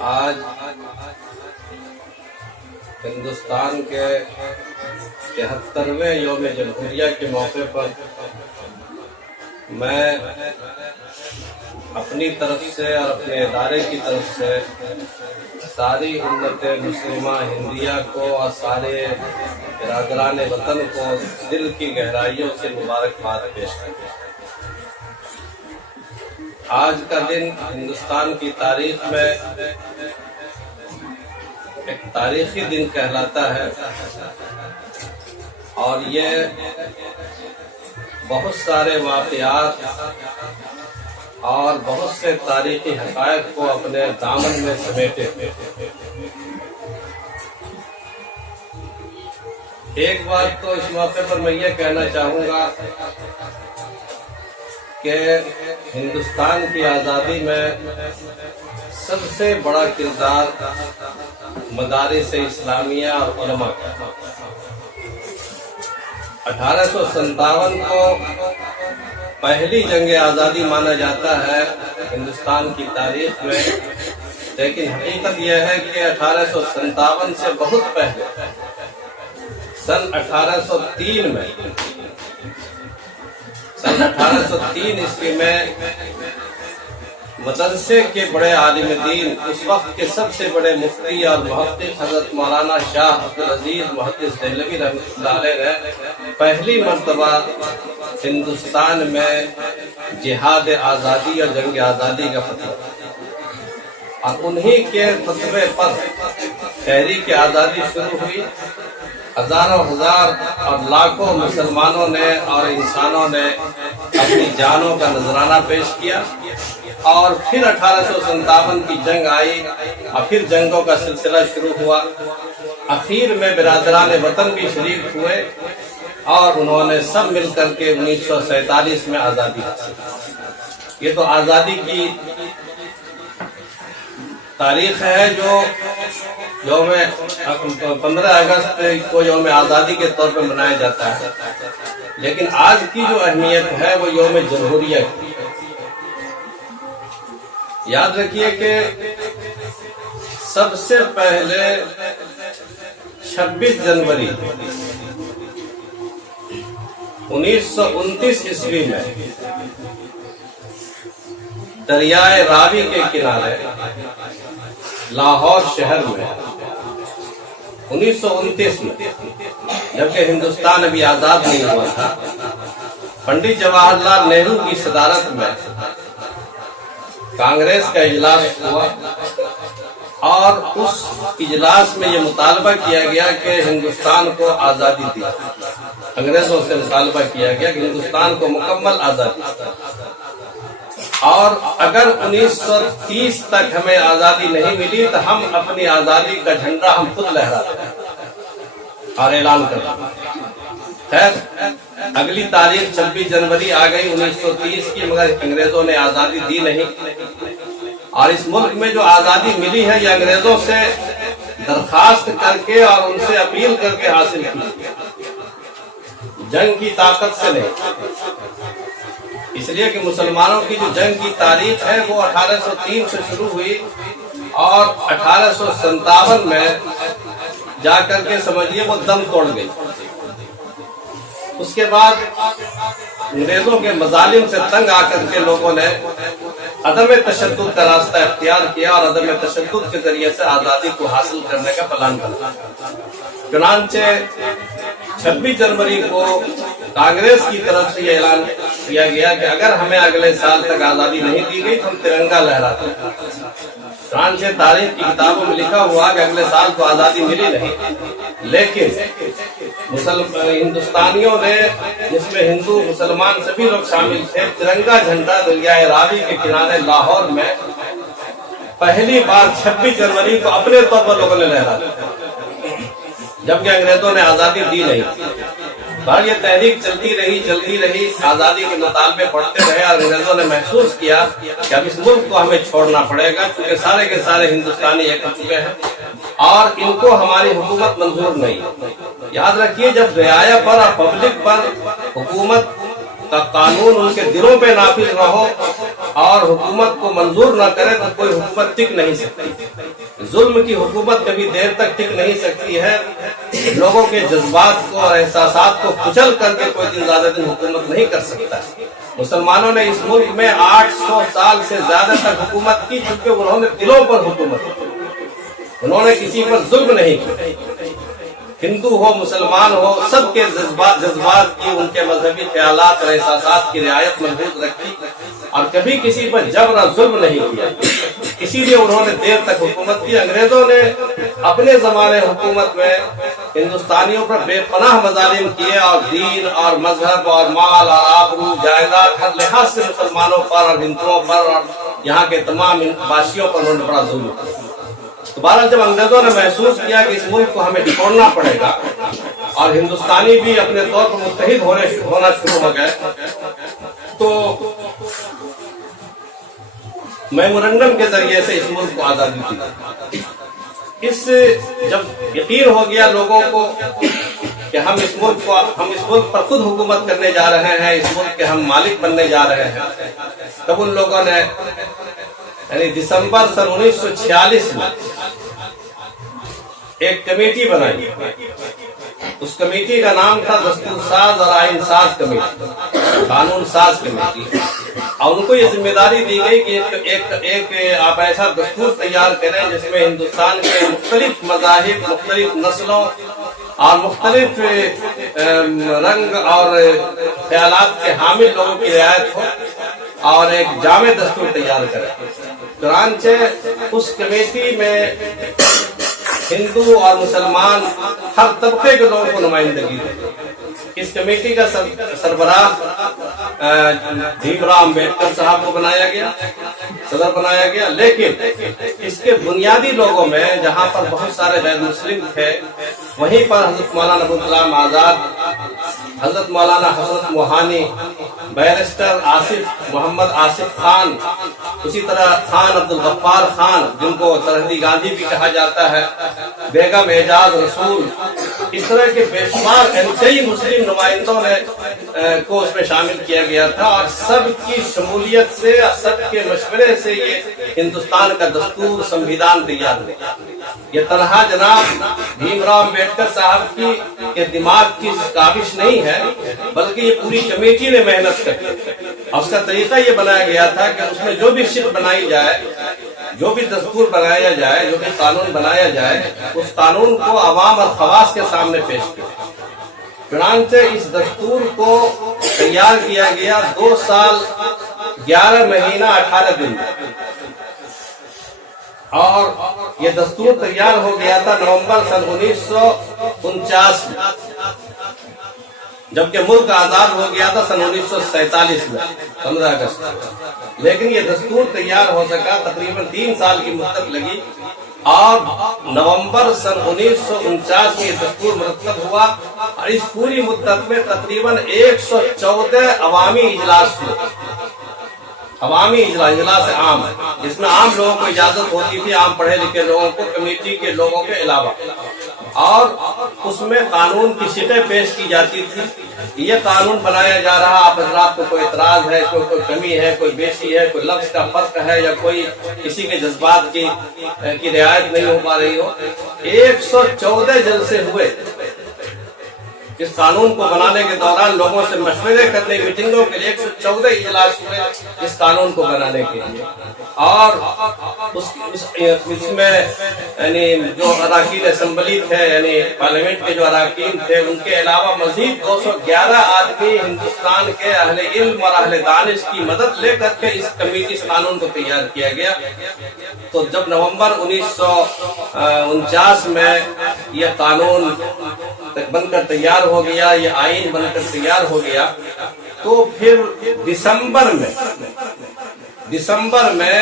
آج ہندوستان کے 73ویں یوم جمہوریہ کے موقع پر میں اپنی طرف سے اور اپنے ادارے کی طرف سے ساری امت مسلمہ ہندیہ کو اور سارے برادران وطن کو دل کی گہرائیوں سے مبارکباد پیش کرتا ہوں۔ آج کا دن ہندوستان کی تاریخ میں ایک تاریخی دن کہلاتا ہے اور یہ بہت سارے واقعات اور بہت سے تاریخی حقائق کو اپنے دامن میں سمیٹے ہوئے۔ ایک بات تو اس موقع پر میں یہ کہنا چاہوں گا کہ ہندوستان کی آزادی میں سب سے بڑا کردار مدارس اسلامیہ اور علماء کا۔ 1857 کو پہلی جنگ آزادی مانا جاتا ہے ہندوستان کی تاریخ میں، لیکن حقیقت یہ ہے کہ 1857 سے بہت پہلے سن 1803 میں سن 1803 عیسوی میں مدرسے کے بڑے عالم دین، اس وقت کے سب سے بڑے مفتی اور محقق حضرت مولانا شاہ عبدالعزیز محدث دہلوی رحمۃ اللہ علیہ نے پہلی مرتبہ ہندوستان میں جہاد آزادی اور جنگ آزادی کا فتویٰ، اور انہی کے فتوے پر تحریک آزادی شروع ہوئی۔ ہزاروں ہزار اور لاکھوں مسلمانوں نے اور انسانوں نے اپنی جانوں کا نذرانہ پیش کیا، اور پھر 1857 کی جنگ آئی اور پھر جنگوں کا سلسلہ شروع ہوا۔ اخیر میں برادران وطن بھی شریک ہوئے اور انہوں نے سب مل کر کے 1947 میں آزادی حاصل کی۔ یہ تو آزادی کی تاریخ ہے جو یوم 15 اگست کو یوم آزادی کے طور پر منایا جاتا ہے، لیکن آج کی جو اہمیت ہے وہ یوم جمہوریہ کی۔ یاد رکھیے کہ سب سے پہلے 26 جنوری 1929 عیسوی میں دریائے راوی کے کنارے لاہور شہر میں 1929 میں، جبکہ ہندوستان ابھی آزاد نہیں ہوا تھا، پنڈت جواہر لال نہرو کی صدارت میں کانگریس کا اجلاس ہوا، اور اس اجلاس میں یہ مطالبہ کیا گیا کہ ہندوستان کو آزادی دی۔ انگریزوں سے مطالبہ کیا گیا کہ ہندوستان کو مکمل آزادی، اور اگر 1930 تک ہمیں آزادی نہیں ملی تو ہم اپنی آزادی کا جھنڈا ہم خود لہراتے ہیں اور اعلان کرتے ہیں۔ خیر، اگلی تاریخ 26 جنوری آ گئی 1930 کی، مگر انگریزوں نے آزادی دی نہیں، اور اس ملک میں جو آزادی ملی ہے یہ انگریزوں سے درخواست کر کے اور ان سے اپیل کر کے حاصل کی، جنگ کی طاقت سے نہیں۔ اس لیے کہ مسلمانوں کی جو جنگ کی تاریخ ہے وہ 1803 سے شروع ہوئی، اور 1857 میں جا کر کے سمجھیے وہ دم توڑ گئی۔ اس کے بعد انگریزوں کے مظالم سے تنگ آ کر کے لوگوں نے عدم تشدد کا راستہ اختیار کیا اور عدم تشدد کے ذریعے سے آزادی کو حاصل کرنے کا پلان بنا۔ چنانچہ 26 جنوری کو کانگریس کی طرف سے یہ اعلان کیا گیا کہ اگر ہمیں اگلے سال تک آزادی نہیں دی گئی تو ہم ترنگا لہراتے ہیں۔ چنانچہ تاریخ کی کتابوں میں لکھا ہوا کہ اگلے سال تو آزادی ملی نہیں، لیکن ہندوستانیوں نے، جس میں ہندو مسلمان سبھی لوگ شامل تھے، ترنگا جھنڈا دریائے راوی کے کنارے لاہور میں پہلی بار 26 جنوری کو اپنے طور پر لوگوں نے لہرایا، جبکہ انگریزوں نے آزادی دی نہیں۔ بہرحال یہ تحریک چلتی رہی، آزادی کے مطالبے پڑھتے رہے، اور انگریزوں نے محسوس کیا کہ اب اس ملک کو ہمیں چھوڑنا پڑے گا، کیونکہ سارے کے سارے ہندوستانی ایک ہو چکے ہیں اور ان کو ہماری حکومت منظور نہیں۔ یاد رکھیے، جب رعایا پر اور پبلک پر حکومت کا قانون ان کے دلوں پہ نافذ نہ ہو اور حکومت کو منظور نہ کرے تو کوئی حکومت ٹک نہیں سکتی۔ ظلم کی حکومت کبھی دیر تک ٹک نہیں سکتی ہے۔ لوگوں کے جذبات کو اور احساسات کو کچل کر کے کوئی دن زیادہ دن حکومت نہیں کر سکتا۔ مسلمانوں نے اس ملک میں 800 سال سے زیادہ تک حکومت کی، چونکہ انہوں نے دلوں پر حکومت کی، انہوں نے کسی پر ظلم نہیں کیا۔ ہندو ہو مسلمان ہو، سب کے جذبات کی، ان کے مذہبی خیالات اور احساسات کی رعایت محفوظ رکھی اور کبھی کسی پر جبر اور ظلم نہیں کیا۔ اسی لیے انہوں نے دیر تک حکومت کی۔ انگریزوں نے اپنے زمانے حکومت میں ہندوستانیوں پر بے پناہ مظالم کیے اور دین اور مذہب اور مال اور آبرو جائیداد ہر لحاظ سے مسلمانوں پر اور ہندوؤں پر اور یہاں کے تمام باشیوں پر انہوں نے بڑا ظلم کیا۔ دوبارہ جب انگریزوں نے محسوس کیا کہ اس ملک کو ہمیں چھوڑنا پڑے گا اور ہندوستانی بھی اپنے طور پر متحد ہونا شروع ہو گئے، تو میمورنڈم کے ذریعے سے اس ملک کو آزادی دی۔ اس جب یقین ہو گیا لوگوں کو کہ ہم اس ملک پر خود حکومت کرنے جا رہے ہیں، اس ملک کے ہم مالک بننے جا رہے ہیں، تب ان لوگوں نے یعنی دسمبر سن 1946 میں ایک کمیٹی بنائی۔ اس کمیٹی کا نام تھا دستور ساز اور آئین ساز کمیٹی، قانون ساز کمیٹی، اور ان کو یہ ذمہ داری دی گئی کہ ایک آپ ایسا دستور تیار کریں جس میں ہندوستان کے مختلف مذاہب، مختلف نسلوں اور مختلف رنگ اور خیالات کے حامل لوگوں کی رعایت ہو اور ایک جامع دستور تیار کرے۔ چنانچہ اس کمیٹی میں ہندو اور مسلمان ہر طبقے کے لوگوں کو نمائندگی دی۔ اس کمیٹی کا سربراہ بھیم راؤ امبیڈکر صاحب کو بنایا گیا، صدر بنایا گیا، لیکن اس کے بنیادی لوگوں میں جہاں پر بہت سارے غیر مسلم تھے، وہیں پر حضرت مولانا ابوالکلام آزاد، حضرت مولانا حسرت موہانی، بیرسٹر محمد آصف خان، اسی طرح خان عبدالغفار خان جن کو سرحدی گاندھی بھی کہا جاتا ہے، بیگم اعجاز رسول، اس طرح کے بے شمار کئی مسلم نمائندوں نے کو اس میں شامل کیا گیا تھا، اور سب کی شمولیت سے اور سب کے مشورے سے یہ ہندوستان کا دستور سمویدھان تیار ہوا۔ یہ تنہا جناب بھیم راؤ امبیڈکر صاحب کے دماغ کی کاوش نہیں ہے، بلکہ یہ پوری کمیٹی نے محنت کی، اور اس کا طریقہ یہ بنایا گیا تھا کہ اس میں جو بھی شرع بنائی جائے، جو بھی دستور بنایا جائے، جو بھی قانون بنایا جائے، اس قانون کو عوام اور خواص کے سامنے پیش کیا۔ چنانچہ اس دستور کو تیار کیا گیا 2 سال 11 مہینہ 18 دن، اور یہ دستور تیار ہو گیا تھا نومبر سن 1949 میں، جبکہ ملک آزاد ہو گیا تھا سن 1947 میں 15 اگست۔ لیکن یہ دستور تیار ہو سکا، تقریباً 3 سال کی مدت لگی، اور نومبر سن 1949 میں یہ دستور مرتب ہوا، اور اس پوری مدت میں تقریباً 114 عوامی اجلاس ہوئے، عوامی اجلاس عام، جس میں عام لوگوں کو اجازت ہوتی تھی، عام پڑھے لکھے لوگوں کو، کمیٹی کے لوگوں کے علاوہ، اور اس میں قانون کی شقیں پیش کی جاتی تھی۔ یہ قانون بنایا جا رہا، آپ حضرات کو کوئی اعتراض ہے، کوئی کمی ہے، کوئی بیشی ہے، کوئی لفظ کا فرق ہے، یا کوئی کسی کے جذبات کی رعایت نہیں ہو پا رہی ہو، 114 جلسے ہوئے اس قانون کو بنانے کے دوران، لوگوں سے مشورے کرنے، میٹنگوں کے لیے 114 اجلاس ہوئے اس قانون کو بنانے کے لیے، اور اس میں یعنی جو اراکین اسمبلی تھے، یعنی پارلیمنٹ کے جو اراکین تھے، ان کے علاوہ مزید 211 آدمی ہندوستان کے اہل علم اور اہل دانش کی مدد لے کر کے اس قانون کو تیار کیا گیا۔ تو جب نومبر 1949 میں یہ قانون بن کر تیار ہو گیا، یہ آئین بن کر تیار ہو گیا، تو پھر دسمبر میں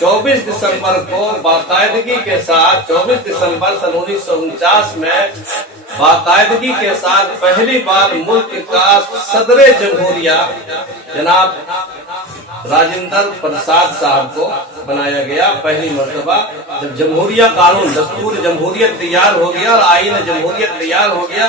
24 دسمبر کو باقاعدگی کے ساتھ، 24 دسمبر سن 1949 میں باقاعدگی کے ساتھ پہلی بار ملک کا صدر جمہوریہ جناب راجندر پرساد صاحب کو بنایا گیا۔ پہلی مرتبہ جب جمہوریہ قانون، دستور جمہوریت تیار ہو گیا اور آئین جمہوریت تیار ہو گیا،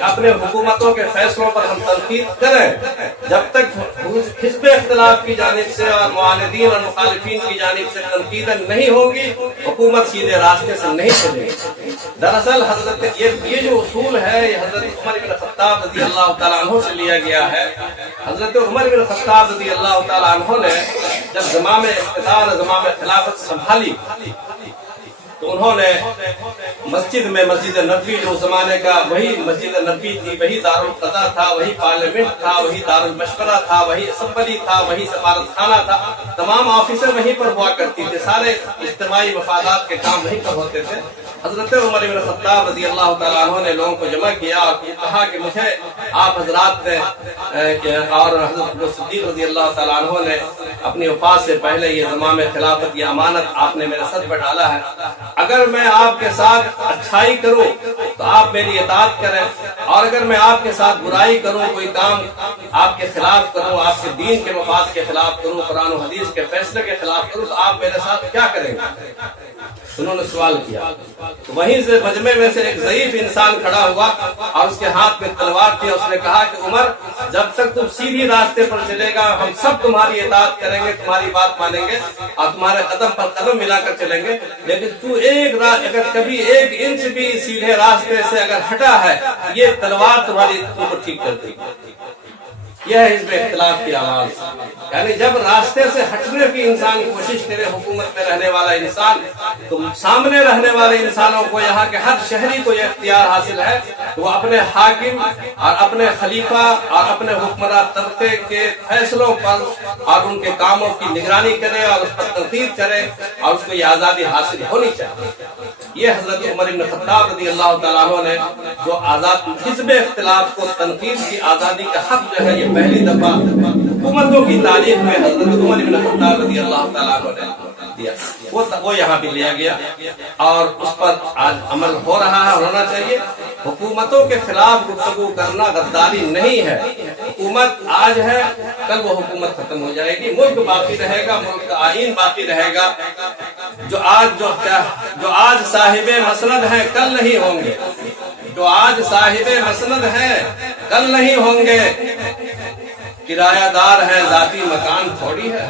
اپنے حکومتوں کے فیصلوں پر ہم تنقید کریں، جب تک حزب اختلاف کی جانب سے اور معاندین اور مخالفین کی جانب سے تنقیدیں نہیں ہوگی، حکومت سیدھے راستے سے نہیں چلے گی۔ دراصل حضرت یہ جو اصول ہے یہ حضرت عمر بن خطاب رضی اللہ تعالیٰ عنہ سے لیا گیا ہے۔ حضرت عمر بن خطاب رضی اللہ تعالیٰ عنہ نے جب زمام اقتدار زمام خلافت سنبھالی تو انہوں نے مسجد میں مسجد نبوی جو زمانے کا وہی مسجد نبوی تھی، وہی دارالقضا تھا، وہی پارلیمنٹ تھا، وہی دارالمشورہ تھا، وہی اسمبلی تھا، وہی سفارت خانہ تھا، تمام آفیسر وہیں پر ہوا کرتی تھے، سارے اجتماعی مفادات کے کام وہیں پر ہوتے تھے۔ حضرت عمر بن خطاب رضی اللہ تعالیٰ عنہ نے لوگوں کو جمع کیا اور کہا کہ مجھے آپ حضرات نے اور حضرت صدیق رضی اللہ تعالیٰ عنہ نے اپنی وفات سے پہلے یہ زمام خلافت یہ امانت آپ نے میرے سر پر ڈالا ہے، اگر میں آپ کے ساتھ اچھائی کروں تو آپ میری اطاعت کریں، اور اگر میں آپ کے ساتھ برائی کروں، کوئی کام آپ کے خلاف کروں، آپ کے دین کے مفاد کے خلاف کروں، قرآن و حدیث کے فیصلے کے خلاف کروں، تو آپ میرے ساتھ کیا کریں گے؟ انہوں نے سوال کیا۔ تو وہیں سے مجمع میں سے ایک ضعیف انسان کھڑا ہوا اور اس کے ہاتھ میں تلوار تھی، اس نے کہا کہ عمر، جب تک تم سیدھی راستے پر چلے گا ہم سب تمہاری اطاعت کریں گے، تمہاری بات مانیں گے اور تمہارے قدم پر قدم ملا کر چلیں گے، لیکن تو اگر کبھی 1 انچ بھی سیدھے راستے سے اگر ہٹا ہے، یہ تلوار تمہاری اوپر ٹھیک کر دے گی۔ یہ ہے حزب اختلاف کی آواز، یعنی جب راستے سے ہٹنے کی انسان کوشش کرے، حکومت میں رہنے والا انسان، تو سامنے رہنے والے انسانوں کو، یہاں کے ہر شہری کو یہ اختیار حاصل ہے کہ وہ اپنے حاکم اور اپنے خلیفہ اور اپنے حکمراں طبقے کے فیصلوں پر اور ان کے کاموں کی نگرانی کرے اور اس پر تنقید کرے، اور اس کو یہ آزادی حاصل ہونی چاہیے۔ یہ حضرت عمر بن خطاب رضی اللہ تعالیٰ عنہ نے جو آزاد حزب اختلاف کو تنقید کی آزادی کا حق جو ہے، یہ پہلی دفعہ حکومتوں کی تاریخ میں حضرت عمر بن خطاب رضی اللہ تعالیٰ عنہ نے دیا، وہ یہاں بھی لیا گیا اور اس پر آج عمل ہو رہا ہے، ہونا چاہیے۔ حکومتوں کے خلاف گفتگو کرنا غداری نہیں ہے، حکومت آج ہے، کل وہ حکومت ختم ہو جائے گی، ملک باقی رہے گا، ملک کا آئین باقی رہے گا۔ جو آج صاحب مسند ہیں کل نہیں ہوں گے، جو آج صاحب مسند ہیں کل نہیں ہوں گے، کرایہ دار ہیں ذاتی مکان تھوڑی ہے،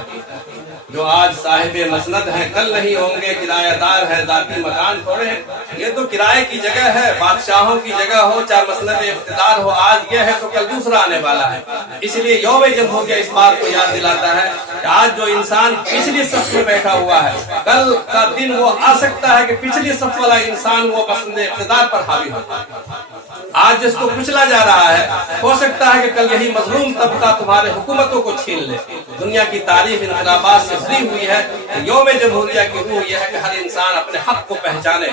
جو آج صاحب مسند ہیں کل نہیں ہوں گے، کرایہ دار ہے ذاتی مکان تھوڑے ہیں۔ یہ تو کرائے کی جگہ ہے، بادشاہوں کی جگہ ہو، چاہے مسند اقتدار ہو، آج یہ ہے تو کل دوسرا آنے والا ہے۔ اس لیے یوم جمہوریہ اس بات کو یاد دلاتا ہے کہ آج جو انسان پچھلی صف میں بیٹھا ہوا ہے، کل کا دن وہ آ سکتا ہے کہ پچھلی صف والا انسان وہ مسند اقتدار پر حاوی ہو۔ آج جس کو کچلا جا رہا ہے، ہو سکتا ہے کہ کل یہی مظلوم طبقہ تمہارے حکومتوں کو چھین لے۔ دنیا کی تاریخ انقلابات سے بھری ہوئی ہے۔ یوم جمہوریہ کی روح یہ ہے کہ ہر انسان اپنے حق کو پہچانے،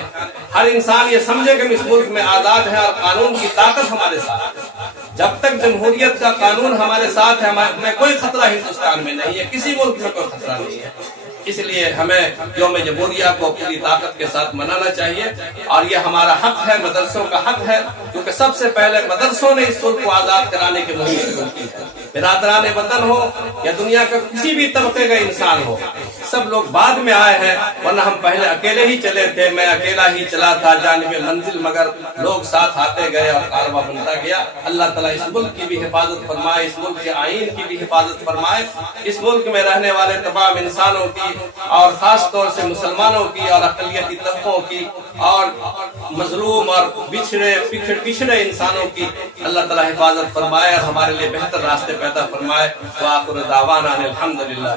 ہر انسان یہ سمجھے کہ ہم اس ملک میں آزاد ہیں اور قانون کی طاقت ہمارے ساتھ ہے۔ جب تک جمہوریت کا قانون ہمارے ساتھ ہے، ہمیں کوئی خطرہ ہندوستان میں نہیں ہے، کسی ملک میں کوئی خطرہ نہیں ہے۔ اس لیے ہمیں یوم جمہوریہ کو پوری طاقت کے ساتھ منانا چاہیے، اور یہ ہمارا حق ہے، مدرسوں کا حق ہے، کیونکہ سب سے پہلے مدرسوں نے اس ملک کو آزاد کرانے کی مہم شروع کی ہے۔ برادران وطن ہو یا دنیا کا کسی بھی طبقے کا انسان ہو، سب لوگ بعد میں آئے ہیں، ورنہ ہم پہلے اکیلے ہی چلے تھے، میں اکیلا ہی چلا تھا جانب منزل، مگر لوگ ساتھ آتے گئے اور کارواں بنتا گیا۔ اللہ تعالیٰ اس ملک کی بھی حفاظت فرمائے، اس ملک کے آئین کی بھی حفاظت فرمائے، اس ملک میں رہنے والے تمام انسانوں کی اور خاص طور سے مسلمانوں کی اور اقلیتی طبقوں کی اور مظلوم اور پچھڑے انسانوں کی اللہ تعالیٰ حفاظت فرمائے اور ہمارے لیے بہتر راستے پیدا فرمائے۔ وآخر دعوانا الحمدللہ۔